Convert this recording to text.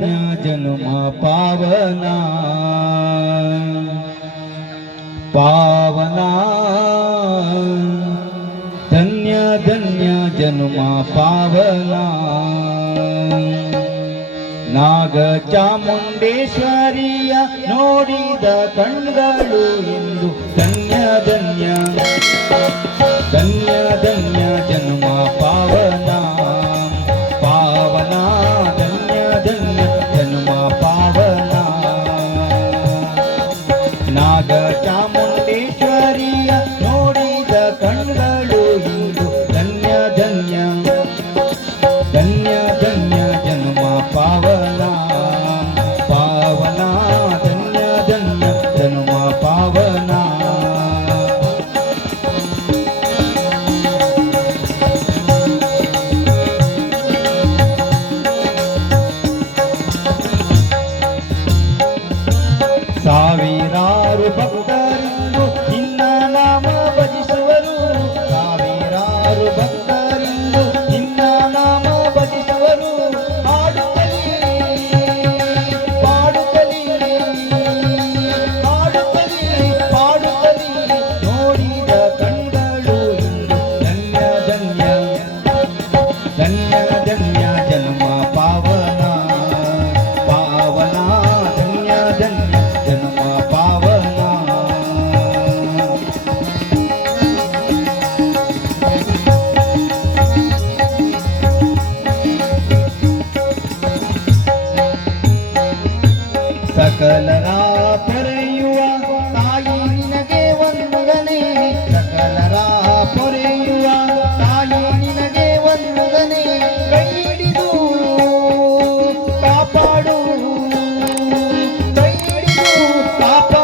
धन्य जन्म पावना पावना धन्य धन्य जन्म पावना नाग ಚಾಮುಂಡೇಶ್ವರಿಯ ನೋಡಿದ ಕಣ್ಗಳು ಎಂದು ಧನ್ಯ ಧನ್ಯ ಧನ್ಯ ಧನ್ಯ ಜನ್ಮ ಪಾವನಾ ಪಾವನಾ ಧನ್ಯ ಧನ್ಯ ಜನ್ಮ ಪಾವನಾ ನಾಗ ಚಾಮುಂಡೇಶ್ವರಿಯ ನೋಡಿದ ಕಣ್ಗಳು ಎಂದು ಧನ್ಯ ಧನ್ಯ ಧನ್ಯ ಧನ್ಯ ಜನ್ಮ ಪಾವನಾ ಪಾವನಾ ಧನ್ಯ ಧನ್ಯ ಜನ್ಮ ಪಾವನಾ ಸಾವಿರಾರು ಭಕ್ತರಿಂದು ನಿನ್ನ ನಾಮ ಭಜಿಸುವರು ಸಾವಿರಾರು ಭಕ್ತರಿಂದು ನಿನ್ನ ನಾಮ ಭಜಿಸುವರು ಹಾಡುತ್ತಲೇ ಪಾಡುತ್ತಲೇ ಹಾಡುತ್ತಲೇ ಪಾಡುತ್ತಲೇ ನೋಡಿದ ಕಣ್ಗಳು ಇಂದು ಧನ್ಯ ಧನ್ಯ ಧನ್ಯ ಧನ್ಯ ಜನ್ಮ ಪಾವನಾ ಪಾವನಾ ಧನ್ಯ ಧನ್ಯ ಜನ್ಮ ಪಾವನಾ ಸಕಲರ ಪೊರೆಯುವ ತಾಯಿ ನಿನಗೆ ವಂದನೆ ಸಕಲರ ಪೊರೆಯುವ ತಾಯಿ ನಿನಗೆ ವಂದನೆ ಕೈ ಹಿಡಿದು ಕಾಪಾಡು ಕೈ ಹಿಡಿದು ಕಾಪಾಡು